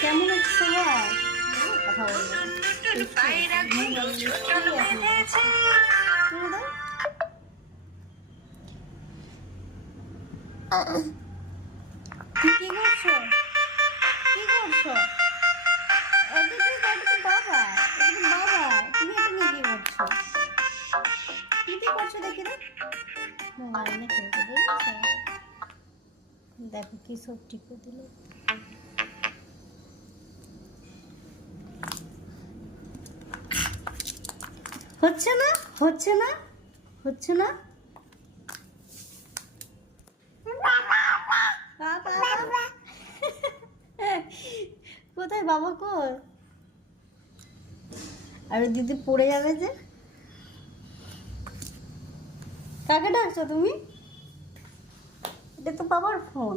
কেমন আছে সবাই? কথা বলবো। কি করছো? কি করছো? এটা তো বাবা, এটা তো বাবা। তুমি এটা নিয়ে কি করছো? তুমি কি করছো দেখি তো? মোবাইল নিয়ে খেলতে দেখেছো? দেখো কি সব টিপে দিল। হচ্ছে না, হচ্ছে না, হচ্ছে না। কোথায় বাবা কই? আর দিদি পড়ে যাবে যে। কাকে ডাকছো তুমি? এটা তো বাবার ফোন।